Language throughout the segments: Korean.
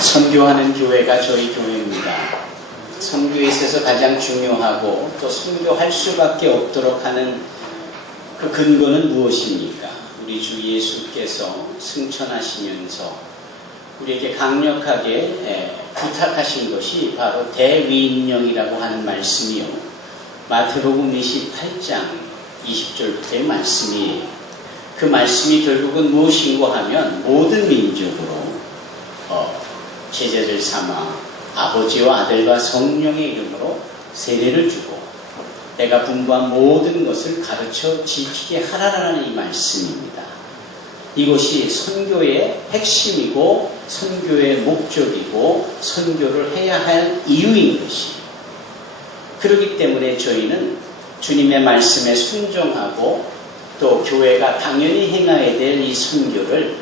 선교하는 교회가 저희 교회입니다. 선교에 있어서 가장 중요하고 또 선교할 수밖에 없도록 하는 그 근거는 무엇입니까? 우리 주 예수께서 승천하시면서 우리에게 강력하게 부탁하신 것이 바로 대위임령이라고 하는 말씀이요. 마태복음 28장 20절부터의 말씀이에요. 그 말씀이 결국은 무엇인고 하면 모든 민족으로 제자들 삼아 아버지와 아들과 성령의 이름으로 세례를 주고 내가 분부한 모든 것을 가르쳐 지키게 하라라는 이 말씀입니다. 이것이 선교의 핵심이고 선교의 목적이고 선교를 해야 할 이유인 것이에요. 그렇기 때문에 저희는 주님의 말씀에 순종하고 또 교회가 당연히 행해야 될 이 선교를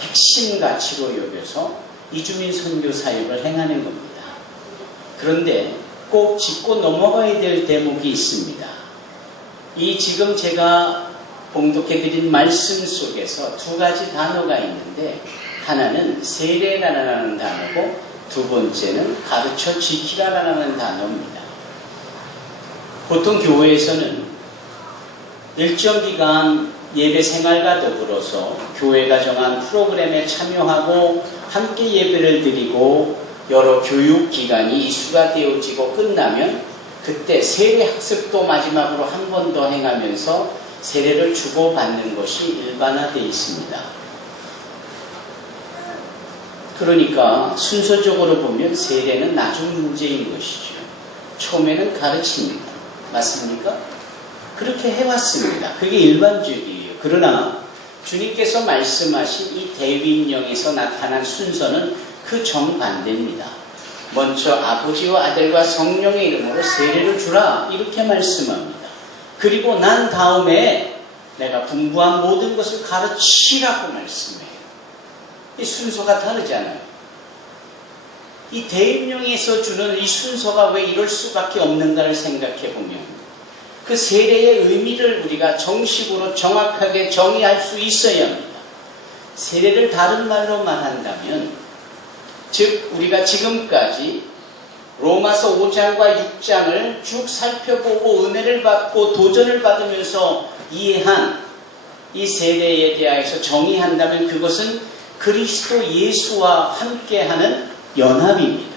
핵심 가치로 여겨서 이주민 선교 사역을 행하는 겁니다. 그런데 꼭 짚고 넘어가야 될 대목이 있습니다. 이 지금 제가 봉독해드린 말씀 속에서 두 가지 단어가 있는데 하나는 세례라는 단어고 두 번째는 가르쳐 지키라라는 단어입니다. 보통 교회에서는 일정 기간 예배 생활과 더불어서 교회가 정한 프로그램에 참여하고 함께 예배를 드리고 여러 교육 기간이 이수가 되어지고 끝나면 그때 세례 학습도 마지막으로 한 번 더 행하면서 세례를 주고받는 것이 일반화되어 있습니다. 그러니까 순서적으로 보면 세례는 나중 문제인 것이죠. 처음에는 가르칩니다. 맞습니까? 그렇게 해왔습니다. 그게 일반적이에요. 그러나 주님께서 말씀하신 이 대위임령에서 나타난 순서는 그 정반대입니다. 먼저 아버지와 아들과 성령의 이름으로 세례를 주라 이렇게 말씀합니다. 그리고 난 다음에 내가 분부한 모든 것을 가르치라고 말씀해요. 이 순서가 다르잖아요. 이 대임령에서 주는 이 순서가 왜 이럴 수밖에 없는가를 생각해 보면 그 세례의 의미를 우리가 정식으로 정확하게 정의할 수 있어야 합니다. 세례를 다른 말로 말한다면 즉 우리가 지금까지 로마서 5장과 6장을 쭉 살펴보고 은혜를 받고 도전을 받으면서 이해한 이 세례에 대하여서 정의한다면 그것은 그리스도 예수와 함께하는 연합입니다.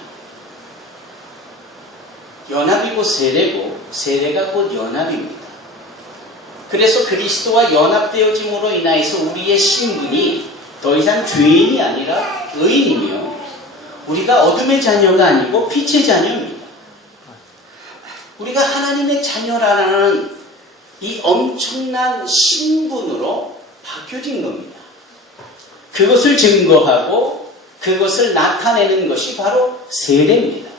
연합이고 세례고 세례가 곧 연합입니다. 그래서 그리스도와 연합되어짐으로 인하여서 우리의 신분이 더 이상 죄인이 아니라 의인이며 우리가 어둠의 자녀가 아니고 빛의 자녀입니다. 우리가 하나님의 자녀라는 이 엄청난 신분으로 바뀌어진 겁니다. 그것을 증거하고 그것을 나타내는 것이 바로 세례입니다.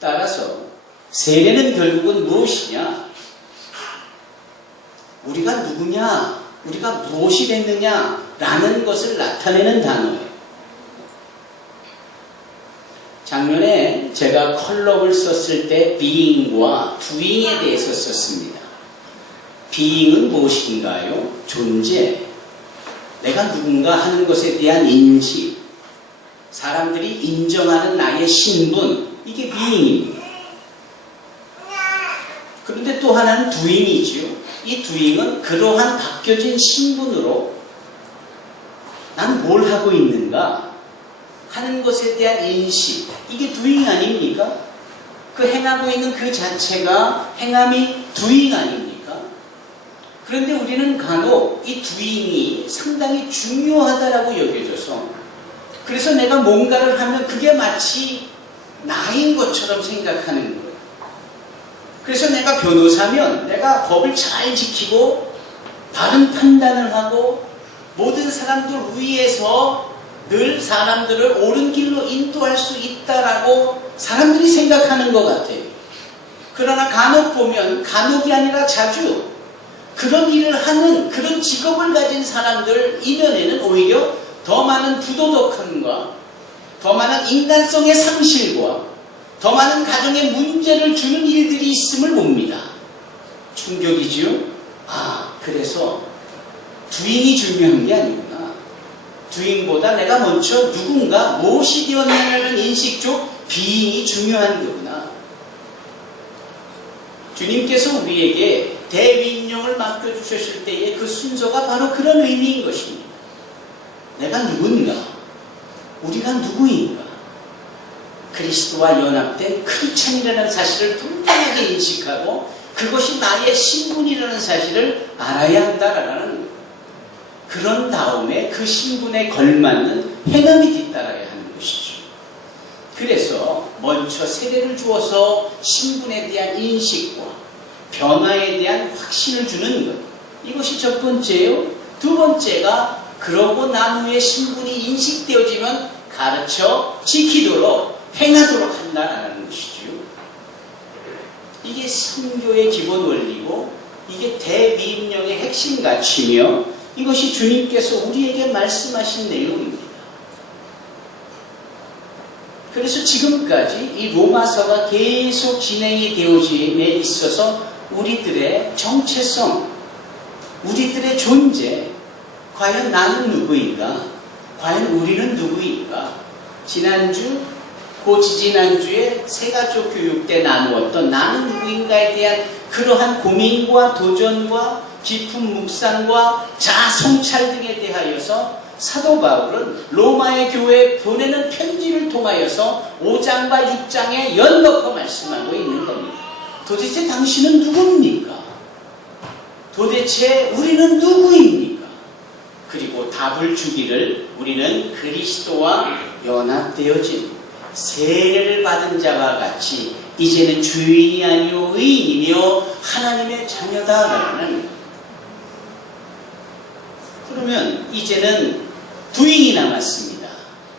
따라서 세례는 결국은 무엇이냐? 우리가 누구냐? 우리가 무엇이 됐느냐라는 것을 나타내는 단어예요. 작년에 제가 컬럼을 썼을 때 being과 doing에 대해서 썼습니다. being은 무엇인가요? 존재. 내가 누군가 하는 것에 대한 인식. 사람들이 인정하는 나의 신분. 이게 being입니다. 그런데 또 하나는 doing이죠. 이 doing은 그러한 바뀌어진 신분으로 난 뭘 하고 있는가 하는 것에 대한 인식. 이게 doing 아닙니까? 그 행하고 있는 그 자체가 행함이 doing 아닙니까? 그런데 우리는 간혹 이 doing이 상당히 중요하다라고 여겨져서 그래서 내가 뭔가를 하면 그게 마치 나인 것처럼 생각하는 거예요. 그래서 내가 변호사면 내가 법을 잘 지키고 바른 판단을 하고 모든 사람들 위해서 늘 사람들을 옳은 길로 인도할 수 있다라고 사람들이 생각하는 것 같아요. 그러나 간혹 보면 간혹이 아니라 자주 그런 일을 하는 그런 직업을 가진 사람들 이면에는 오히려 더 많은 부도덕함과 더 많은 인간성의 상실과 더 많은 가정에 문제를 주는 일들이 있음을 봅니다. 충격이지요? 그래서 doing이 중요한 게 아니구나. 주인보다 내가 먼저 누군가 무엇이 되었느냐는 인식적 비인이 중요한 거구나. 주님께서 우리에게 대위인령을 맡겨주셨을 때의 그 순서가 바로 그런 의미인 것입니다. 내가 누군가, 우리가 누구인가, 그리스도와 연합된 크리스찬이라는 사실을 분명하게 인식하고 그것이 나의 신분이라는 사실을 알아야 한다라는 그런 다음에 그 신분에 걸맞는 행함이 뒤따라야 하는 것이죠. 그래서 먼저 세례를 주어서 신분에 대한 인식과 변화에 대한 확신을 주는 것, 이것이 첫 번째요. 두 번째가 그러고 난 후에 신분이 인식되어지면 가르쳐 지키도록 행하도록 한다는 것이죠. 이게 선교의 기본 원리고 이게 대위임령의 핵심 가치며 이것이 주님께서 우리에게 말씀하신 내용입니다. 그래서 지금까지 이 로마서가 계속 진행이 되어짐에 있어서 우리들의 정체성, 우리들의 존재, 과연 나는 누구인가? 과연 우리는 누구인가? 지난주, 지지난주에 새가족 교육 때 나누었던 나는 누구인가에 대한 그러한 고민과 도전과 깊은 묵상과 자성찰 등에 대하여서 사도 바울은 로마의 교회에 보내는 편지를 통하여서 5장과 6장에 연거푸 말씀하고 있는 겁니다. 도대체 당신은 누굽니까? 도대체 우리는 누구입니까? 그리고 답을 주기를 우리는 그리스도와 연합되어진 세례를 받은 자와 같이 이제는 주인이 아니요 의인이며 하나님의 자녀다라는. 그러면 이제는 두잉이 남았습니다.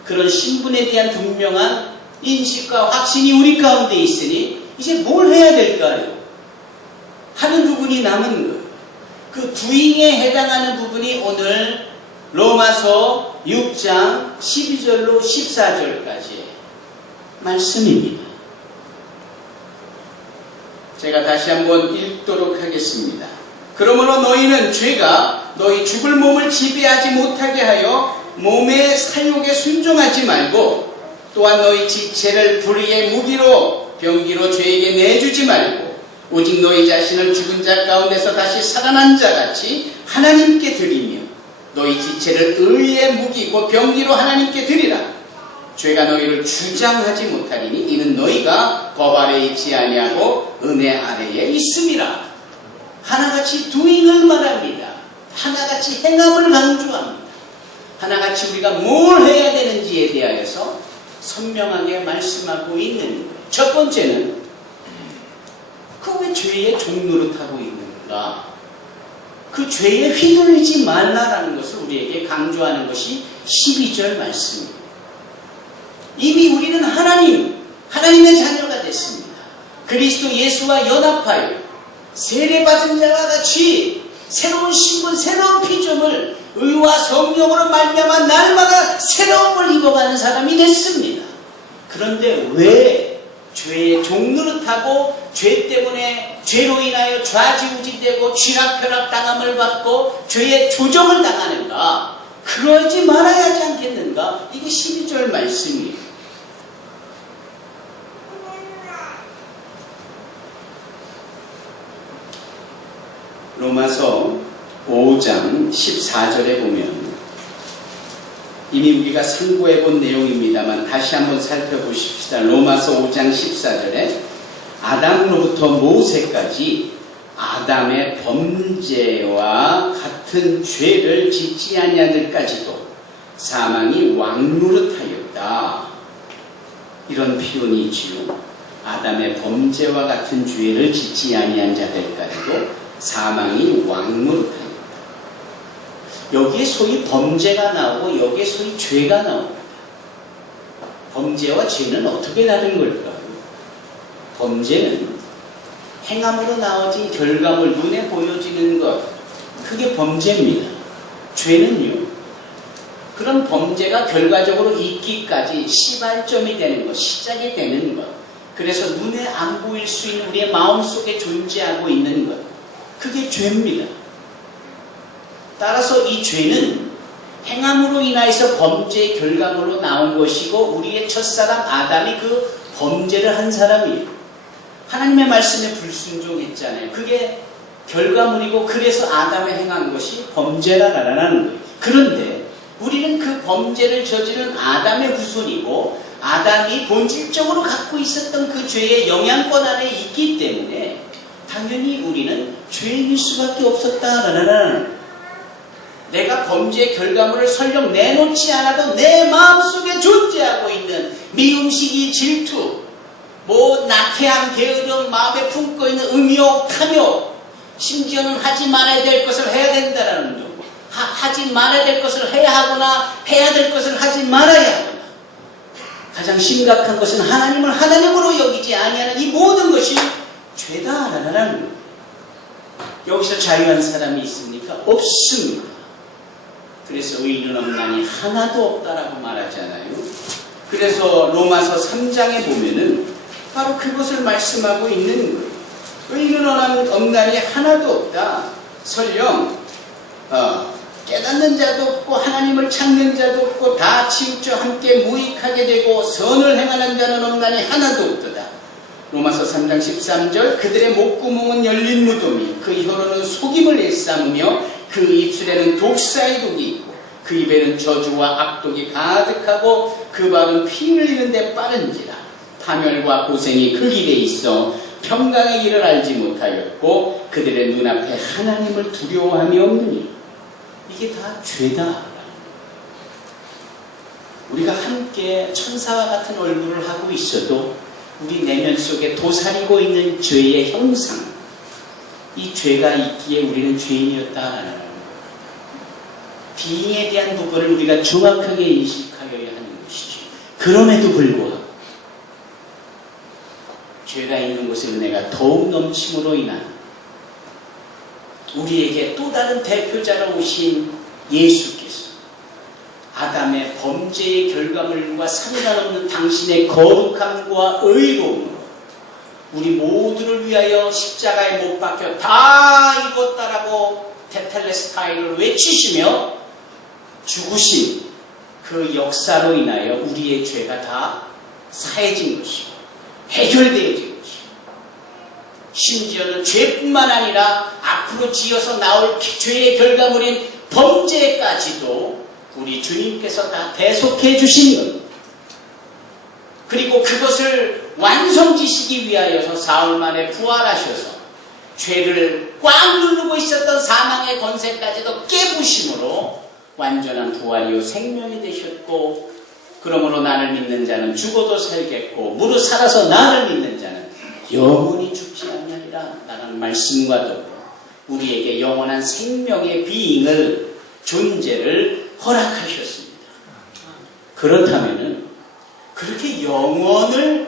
그런 신분에 대한 분명한 인식과 확신이 우리 가운데 있으니 이제 뭘 해야 될까요? 하는 부분이 남은 거예요. 그 두잉에 해당하는 부분이 오늘 로마서 6장 12절로 14절까지의 말씀입니다. 제가 다시 한번 읽도록 하겠습니다. 그러므로 너희는 죄가 너희 죽을 몸을 지배하지 못하게 하여 몸의 사욕에 순종하지 말고 또한 너희 지체를 불의의 무기로 병기로 죄에게 내주지 말고 오직 너희 자신을 죽은 자 가운데서 다시 살아난 자같이 하나님께 드리며 너희 지체를 의의 무기고 병기로 하나님께 드리라. 죄가 너희를 주장하지 못하리니 이는 너희가 법 아래에 있지 아니하고 은혜 아래에 있음이라. 하나같이 doing을 말합니다. 하나같이 행함을 강조합니다. 하나같이 우리가 뭘 해야 되는지에 대하여서 선명하게 말씀하고 있는 거예요. 첫 번째는 그 왜 죄의 종노릇하고 있는가? 그 죄에 휘둘리지 말라라는 것을 우리에게 강조하는 것이 12절 말씀입니다. 이미 우리는 하나님의 자녀가 됐습니다. 그리스도 예수와 연합하여 세례받은 자와 같이 새로운 신분, 새로운 피조물, 의와 성령으로 말미암아 날마다 새로움을 입어가는 사람이 됐습니다. 그런데 왜 죄에 종노릇하고 죄 때문에 죄로 인하여 좌지우지되고 쥐락펴락 당함을 받고 죄의 조정을 당하는가? 그러지 말아야 하지 않겠는가? 이게 12절 말씀이에요. 로마서 5장 14절에 보면 이미 우리가 상고해 본 내용입니다만 다시 한번 살펴보십시다. 로마서 5장 14절에 아담로부터 모세까지 아담의 범죄와 같은 죄를 짓지 아니하들까지도 사망이 왕노릇하였다. 이런 표현이 있지요. 아담의 범죄와 같은 죄를 짓지 아니한 자들까지도 사망이 왕노릇하였다. 여기에 소위 범죄가 나오고 여기에 소위 죄가 나옵니다. 범죄와 죄는 어떻게 다른 걸까요? 범죄는 행함으로 나오진 결과물, 눈에 보여지는 것, 그게 범죄입니다. 죄는요, 그런 범죄가 결과적으로 있기까지 시발점이 되는 것, 시작이 되는 것, 그래서 눈에 안 보일 수 있는 우리의 마음속에 존재하고 있는 것, 그게 죄입니다. 따라서 이 죄는 행함으로 인하여서 범죄의 결과물로 나온 것이고 우리의 첫사람 아담이 그 범죄를 한 사람이에요. 하나님의 말씀에 불순종했잖아요. 그게 결과물이고 그래서 아담이 행한 것이 범죄라라는 거예요. 그런데 우리는 그 범죄를 저지른 아담의 후손이고 아담이 본질적으로 갖고 있었던 그 죄의 영향권 안에 있기 때문에 당연히 우리는 죄인일 수밖에 없었다라는, 내가 범죄의 결과물을 설령 내놓지 않아도 내 마음속에 존재하고 있는 미움, 시기, 질투, 나태함, 게으름, 마음에 품고 있는 음욕, 탐욕, 심지어는 하지 말아야 될 것을 해야 된다는 점, 하지 말아야 될 것을 해야 하거나 해야 될 것을 하지 말아야 하거나, 가장 심각한 것은 하나님을 하나님으로 여기지 아니하는 이 모든 것이 죄다라는 거예요. 여기서 자유한 사람이 있습니까? 없습니다. 그래서 의인은 없나니 하나도 없다라고 말하잖아요. 그래서 로마서 3장에 보면은 바로 그것을 말씀하고 있는 거예요. 의인은 없나니 하나도 없다. 설령 깨닫는 자도 없고 하나님을 찾는 자도 없고 다 치우쳐 함께 무익하게 되고 선을 행하는 자는 없나니 하나도 없도다. 로마서 3장 13절 그들의 목구멍은 열린 무덤이 그 혀로는 속임을 일삼으며 그 입술에는 독사의 독이 있고 그 입에는 저주와 악독이 가득하고 그 발은 피 흘리는 데 빠른지라. 파멸과 고생이 그 길에 있어 평강의 길을 알지 못하였고 그들의 눈앞에 하나님을 두려워함이 없느니. 이게 다 죄다. 우리가 함께 천사와 같은 얼굴을 하고 있어도 우리 내면 속에 도사리고 있는 죄의 형상, 이 죄가 있기에 우리는 죄인이었다라는 거예요. 비인에 대한 부분을 우리가 정확하게 인식하여야 하는 것이죠. 그럼에도 불구하고 죄가 있는 곳에 은혜가 더욱 넘침으로 인한 우리에게 또 다른 대표자로 오신 예수께서 아담의 범죄의 결과물과 상관없는 당신의 거룩함과 의로움으로 우리 모두를 위하여 십자가에 못 박혀 다 이뤘다라고 테텔레스타이를 외치시며 죽으신 그 역사로 인하여 우리의 죄가 다 사해진 것이고 해결되어진 것이고, 심지어는 죄뿐만 아니라 앞으로 지어서 나올 죄의 결과물인 범죄까지도 우리 주님께서 다 대속해 주신 겁니다. 그리고 그것을 완성지시기 위하여서 사흘 만에 부활하셔서 죄를 꽉 누르고 있었던 사망의 권세까지도 깨부심으로 완전한 부활이요 생명이 되셨고, 그러므로 나를 믿는 자는 죽어도 살겠고 무릇 살아서 나를 믿는 자는 영원히 죽지 아니하리라 라는 말씀과 더불어 우리에게 영원한 생명의 비잉을, 존재를 허락하셨습니다. 그렇다면은 그렇게 영원한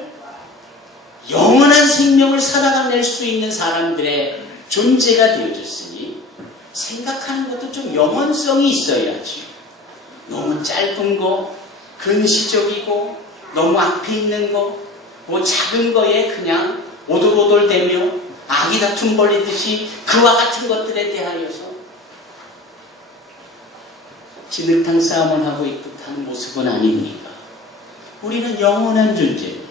생명을 살아낼 수 있는 사람들의 존재가 되어졌으니 생각하는 것도 좀 영원성이 있어야지. 너무 짧은 거, 근시적이고 너무 앞에 있는 거, 작은 거에 그냥 오돌오돌대며 아기 다툼 벌리듯이 그와 같은 것들에 대하여서 진흙탕 싸움을 하고 있듯한 모습은 아닙니까? 우리는 영원한 존재입니다.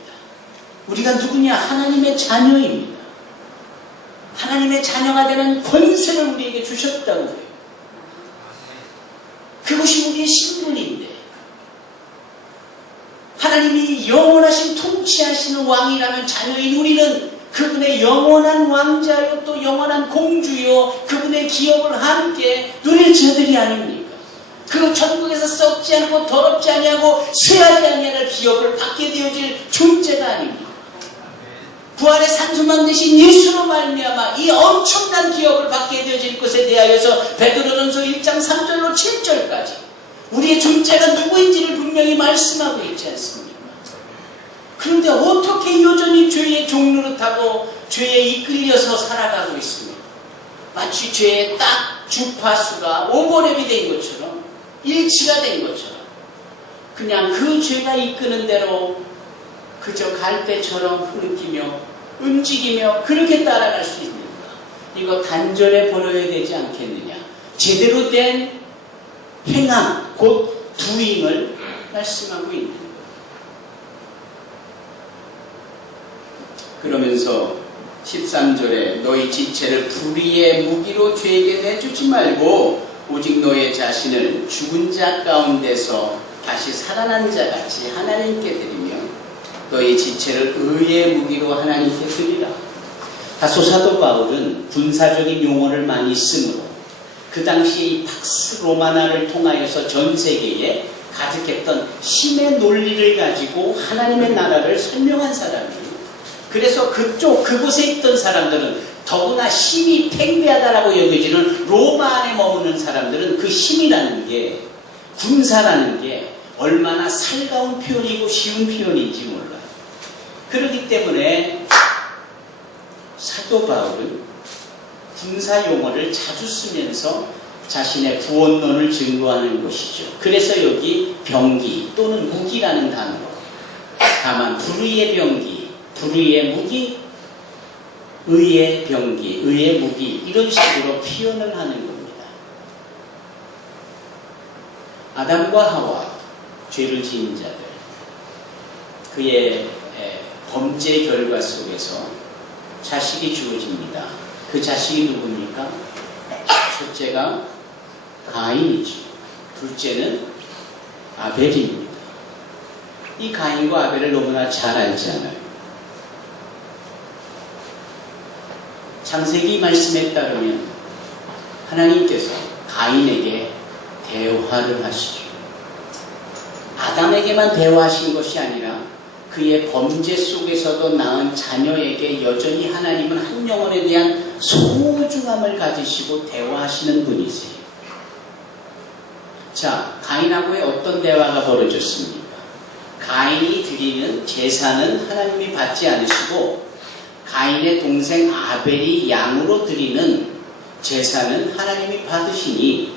우리가 누구냐? 하나님의 자녀입니다. 하나님의 자녀가 되는 권세를 우리에게 주셨다고 해요. 그것이 우리의 신분인데, 하나님이 영원하신 통치하시는 왕이라는 자녀인 우리는 그분의 영원한 왕자요 또 영원한 공주요 그분의 기업을 함께 누릴 자들이 아닙니까? 그 천국에서 썩지 않고 더럽지 아니하고 쇠하지 아니할 기업을 받게 되어질 존재가 아닙니까? 부활의 산소망 되신 예수로 말미암아 이 엄청난 기업을 받게 되어질 것에 대하여서 베드로전서 1장 3절로 7절까지 우리의 존재가 누구인지를 분명히 말씀하고 있지 않습니까? 그런데 어떻게 여전히 죄의 종노릇하고 죄에 이끌려서 살아가고 있습니까? 마치 죄의 딱 주파수가 오버랩이 된 것처럼, 일치가 된 것처럼 그냥 그 죄가 이끄는 대로 그저 갈대처럼 흐르기며 움직이며 그렇게 따라갈 수 있는가? 이거 단절해 버려야 되지 않겠느냐? 제대로 된 행함, 곧 doing을 말씀하고 있는 거예요. 그러면서 13절에 너희 지체를 불의의 무기로 죄에게 내주지 말고 오직 너의 자신을 죽은 자 가운데서 다시 살아난 자 같이 하나님께 드리며 너희 지체를 의의 무기로 하나님께 드리라. 다소 사도 바울은 군사적인 용어를 많이 쓰므로 그 당시 이 팍스 로마나를 통하여서 전 세계에 가득했던 힘의 논리를 가지고 하나님의 나라를 설명한 사람이에요. 그래서 그곳에 있던 사람들은 더구나 힘이 팽배하다라고 여겨지는 로마 안에 머무는 사람들은 그 힘이라는 게, 군사라는 게 얼마나 살가운 표현이고 쉬운 표현인지 몰라요. 그렇기 때문에 사도 바울은 군사 용어를 자주 쓰면서 자신의 구원론을 증거하는 것이죠. 그래서 여기 병기 또는 무기라는 단어로 다만 불의의 병기, 불의의 무기, 의의 병기, 의의 무기 이런 식으로 표현을 하는 겁니다. 아담과 하와, 죄를 지은 자들, 그의 범죄 결과 속에서 자식이 주어집니다. 그 자식이 누굽니까? 첫째가 가인이죠. 둘째는 아벨입니다. 이 가인과 아벨을 너무나 잘 알잖아요. 창세기 말씀에 따르면 하나님께서 가인에게 대화를 하시죠. 아담에게만 대화하신 것이 아니라 그의 범죄 속에서도 낳은 자녀에게 여전히 하나님은 한 영혼에 대한 소중함을 가지시고 대화하시는 분이세요. 자, 가인하고의 어떤 대화가 벌어졌습니까? 가인이 드리는 제사는 하나님이 받지 않으시고 가인의 동생 아벨이 양으로 드리는 제사는 하나님이 받으시니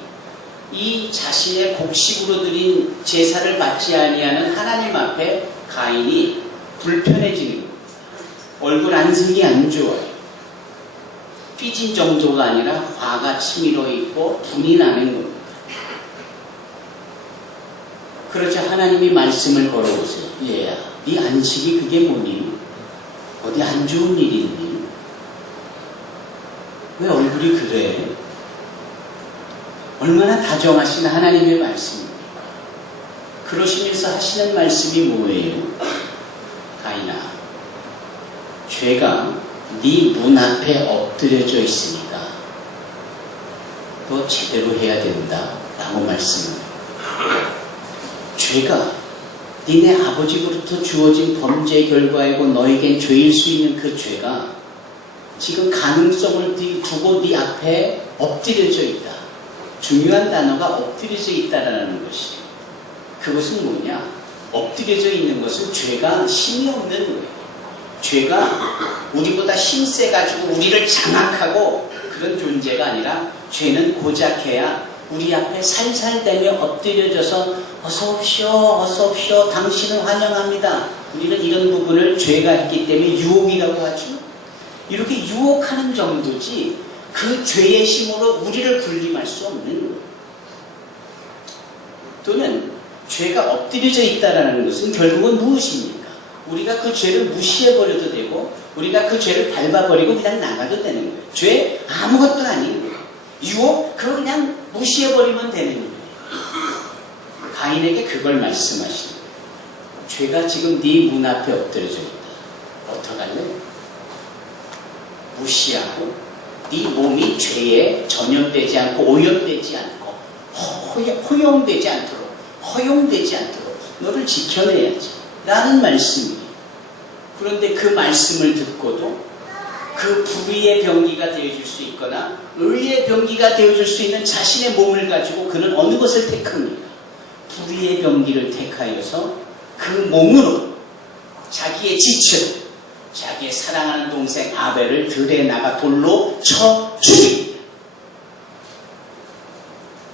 이 자신의 곡식으로 드린 제사를 받지 아니하는 하나님 앞에 가인이 불편해지는 겁니다. 얼굴 안색이 안 좋아요. 삐진 정도가 아니라 화가 치밀어 있고 분이 나는 겁니다. 그러자 하나님이 말씀을 걸어보세요. 얘야, 네 안식이 그게 뭐니? 어디 안 좋은 일이 있니? 왜 얼굴이 그래? 얼마나 다정하신 하나님의 말씀입니다. 그러시면서 하시는 말씀이 뭐예요? 가인아, 죄가 네 문 앞에 엎드려져 있으니까 너 제대로 해야 된다 라고 말씀합니다. 죄가 니네 아버지로부터 주어진 범죄의 결과이고 너에겐 죄일 수 있는 그 죄가 지금 가능성을 두고 네 앞에 엎드려져 있다. 중요한 단어가 엎드려져 있다라는 것이. 그것은 뭐냐? 엎드려져 있는 것은 죄가 힘이 없는 거예요. 죄가 우리보다 힘세가지고 우리를 장악하고 그런 존재가 아니라 죄는 고작해야 우리 앞에 살살대며 엎드려져서 어서 오시오, 당신은 환영합니다. 우리는 이런 부분을 죄가 했기 때문에 유혹이라고 하죠. 이렇게 유혹하는 정도지 그 죄의 힘으로 우리를 군림할 수 없는 거예요. 또는 죄가 엎드려져 있다는 것은 결국은 무엇입니까? 우리가 그 죄를 무시해버려도 되고 우리가 그 죄를 밟아버리고 그냥 나가도 되는 거예요. 죄 아무것도 아닌 거예요. 유혹 그걸 그냥 무시해버리면 되는 거예요. 가인에게 그걸 말씀하시는 거예요. 죄가 지금 네 문 앞에 엎드려져 있다. 어떡할래? 무시하고 네 몸이 죄에 전염되지 않고 오염되지 않고 허용되지 않도록 너를 지켜내야지 라는 말씀이에요. 그런데 그 말씀을 듣고도 그 불의의 병기가 되어줄 수 있거나 의의 병기가 되어줄 수 있는 자신의 몸을 가지고 그는 어느 것을 택합니까? 불의의 병기를 택하여서 그 몸으로 자기의 지체, 자기의 사랑하는 동생 아벨을 들에 나가 돌로 쳐 죽입니다.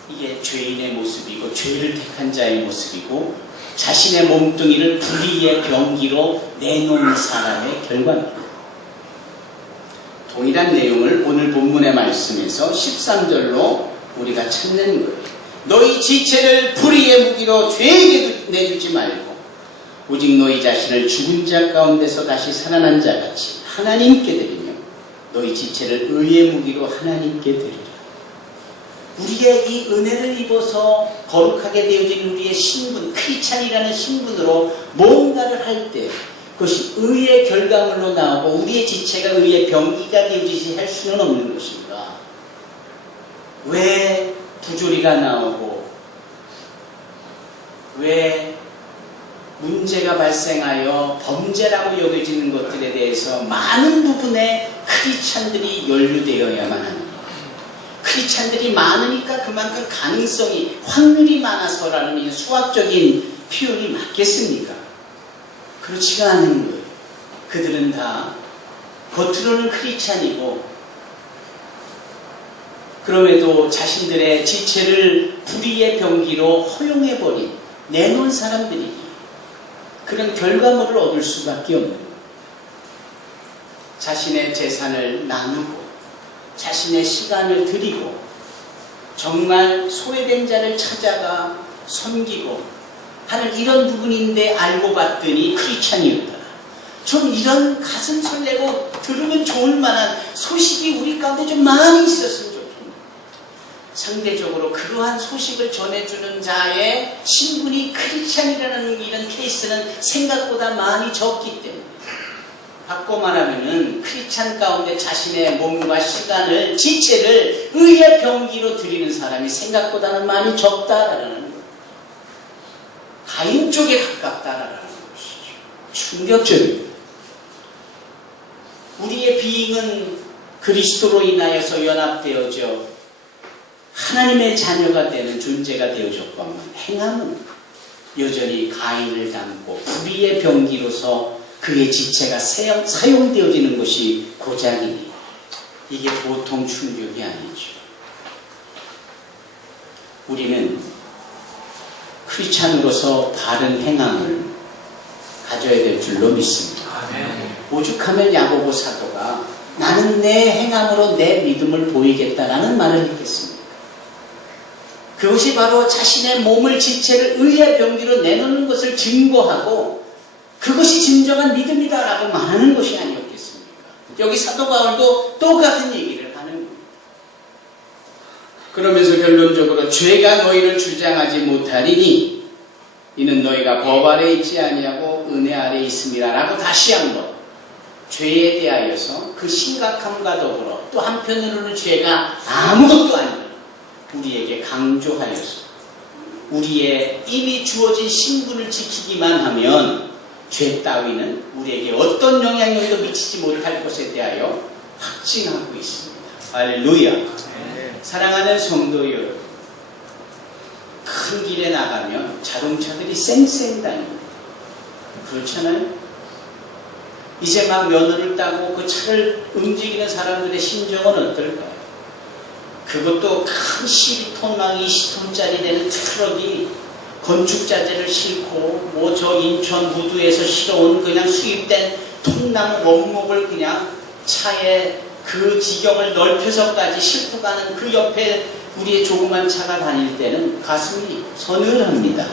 이게 죄인의 모습이고 죄를 택한 자의 모습이고 자신의 몸뚱이를 불의의 병기로 내놓은 사람의 결과입니다. 동일한 내용을 오늘 본문의 말씀에서 13절로 우리가 찾는 거예요. 너희 지체를 불의의 무기로 죄에게 내주지 말고 오직 너희 자신을 죽은 자 가운데서 다시 살아난 자 같이 하나님께 드리며 너희 지체를 의의 무기로 하나님께 드리라. 우리의 이 은혜를 입어서 거룩하게 되어진 우리의 신분, 크리스찬이라는 신분으로 뭔가를 할 때 그것이 의의 결과물로 나오고 우리의 지체가 의의 병기가 되어지지 할 수는 없는 것인가? 왜 부조리가 나오고 왜 문제가 발생하여 범죄라고 여겨지는 것들에 대해서 많은 부분의 크리스찬들이 연루되어야만 합니다. 크리스찬들이 많으니까 그만큼 가능성이 확률이 많아서라는 이 수학적인 표현이 맞겠습니까? 그렇지가 않은 거예요. 그들은 다 겉으로는 크리스찬이고 그럼에도 자신들의 지체를 불의의 병기로 허용해버린 내놓은 사람들이 그런 결과물을 얻을 수밖에 없는 거예요. 자신의 재산을 나누고 자신의 시간을 드리고 정말 소외된 자를 찾아가 섬기고 하는 이런 부분인데 알고 봤더니 크리스찬이었다. 좀 이런 가슴 설레고 들으면 좋을 만한 소식이 우리 가운데 좀 많이 있었으면 좋겠네요. 상대적으로 그러한 소식을 전해주는 자의 신분이 크리스찬이라는 이런 케이스는 생각보다 많이 적기 때문에 바꿔 말하면은 크리스찬 가운데 자신의 몸과 시간을 지체를 의의 병기로 드리는 사람이 생각보다는 많이 적다라는 거예요. 가인 쪽에 가깝다라는 것이죠. 충격적입니다. 우리의 비잉은 그리스도로 인하여서 연합되어져 하나님의 자녀가 되는 존재가 되어졌건만 행함은 여전히 가인을 닮고 불의의 병기로서 그의 지체가 사용되어지는 것이 고작이니 이게 보통 충격이 아니죠. 우리는 크리스찬으로서 바른 행함을 가져야 될 줄로 믿습니다. 오죽하면 야고보 사도가 나는 내 행함으로 내 믿음을 보이겠다라는 말을 했겠습니까? 그것이 바로 자신의 몸을 지체를 의의 병기로 내놓는 것을 증거하고 그것이 진정한 믿음이다라고 말하는 것이 아니었겠습니까? 여기 사도 바울도 똑같은 얘기를 하는 겁니다. 그러면서 결론적으로 죄가 너희를 주장하지 못하리니 이는 너희가 법 아래 있지 아니하고 은혜 아래 있음이라 라고 다시 한번 죄에 대하여서 그 심각함과 더불어 또 한편으로는 죄가 아무것도 아니라 우리에게 강조하여서 우리의 이미 주어진 신분을 지키기만 하면 죄 따위는 우리에게 어떤 영향력도 미치지 못할 것에 대하여 확증하고 있습니다. 할렐루야. 사랑하는 성도 여러분, 큰 길에 나가면 자동차들이 쌩쌩 다닙니다. 그렇잖아요? 이제 막 면허를 따고 그 차를 움직이는 사람들의 심정은 어떨까요? 그것도 큰 12톤 막 20톤짜리 되는 트럭이 건축자재를 싣고 뭐 저 인천 무두에서 실어온 그냥 수입된 통나무 원목을 그냥 차에 그 지경을 넓혀서까지 싣고 가는 그 옆에 우리의 조그만 차가 다닐 때는 가슴이 서늘합니다.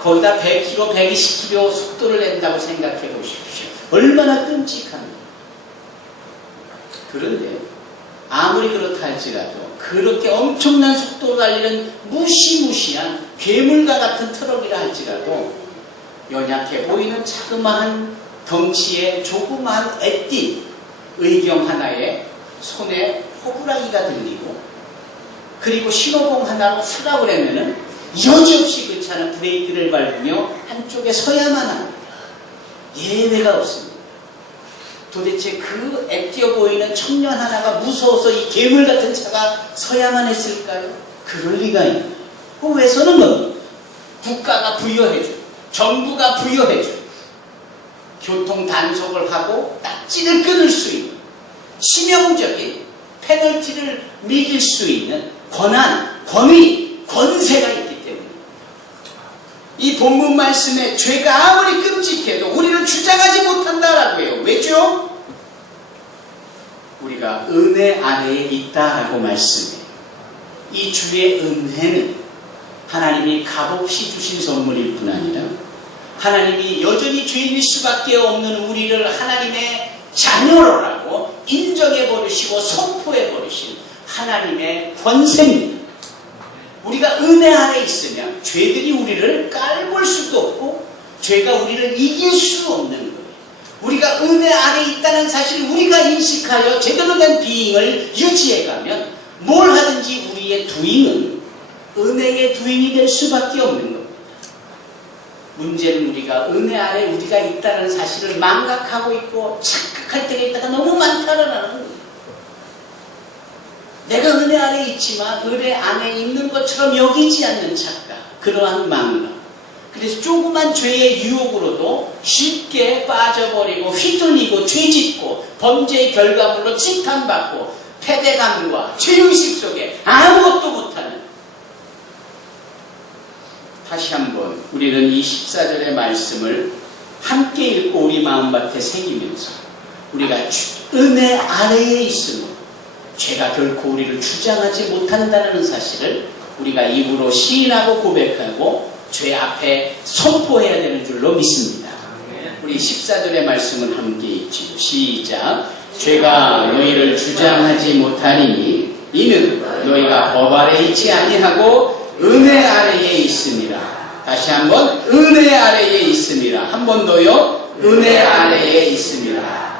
거기다 100km, 120km 속도를 낸다고 생각해 보십시오. 얼마나 끔찍합니까? 그런데 아무리 그렇다 할지라도 그렇게 엄청난 속도로 달리는 무시무시한 괴물과 같은 트럭이라 할지라도 연약해 보이는 자그마한 덩치의 조그마한 애띤 의경 하나에 손에 호부라기가 들리고 그리고 신호봉 하나로 쓰라고 하면은 여지없이 그 차는 브레이크를 밟으며 한쪽에 서야만 합니다. 예외가 없습니다. 도대체 그 애띄어 보이는 청년 하나가 무서워서 이 괴물 같은 차가 서야만 했을까요? 그럴 리가 있나요? 왜 서는 겁니까? 국가가 부여해줘, 정부가 부여해줘, 교통 단속을 하고 딱지를 끊을 수 있는 치명적인 페널티를 매길 수 있는 권한, 권위, 권세가 있기 때문에 이 본문 말씀에 죄가 아무리 끔찍해도 우리를 주장하지 못한다라고 해요. 왜죠? 우리가 은혜 아래에 있다라고 말씀해요. 이 주의 은혜는 하나님이 값없이 주신 선물일 뿐 아니라 하나님이 여전히 죄인일 수밖에 없는 우리를 하나님의 자녀라고 인정해버리시고 선포해버리신 하나님의 권세입니다. 우리가 은혜 아래 있으면 죄들이 우리를 깔볼 수도 없고 죄가 우리를 이길 수 없는 거예요. 우리가 은혜 아래 있다는 사실을 우리가 인식하여 제대로 된 비잉을 유지해가면 뭘 하든지 우리의 두잉은 은혜의 두잉이 될 수밖에 없는 겁니다. 문제는 우리가 은혜 아래 우리가 있다는 사실을 망각하고 있고 착각할 때가 있다가 너무 많다는 거예요. 내가 은혜 아래 있지만 은혜 안에 있는 것처럼 여기지 않는 착각, 그러한 망각. 그래서 조그만 죄의 유혹으로도 쉽게 빠져버리고 휘둘리고 죄짓고 범죄의 결과물로 칭찬받고 패배감과 죄의식 속에 아무것도 못하는. 다시 한번 우리는 이 14절의 말씀을 함께 읽고 우리 마음밭에 새기면서 우리가 은혜 아래에 있음으로 죄가 결코 우리를 주장하지 못한다는 사실을 우리가 입으로 시인하고 고백하고 죄 앞에 선포해야 되는 줄로 믿습니다. 우리 14절의 말씀을 함께 읽지요. 시작. 죄가 너희를 주장하지 못하리니 이는 너희가 법 아래 있지 아니하고 은혜 아래에 있습니다. 다시 한번 은혜 아래에 있습니다. 한 번 더요. 은혜 아래에 있습니다.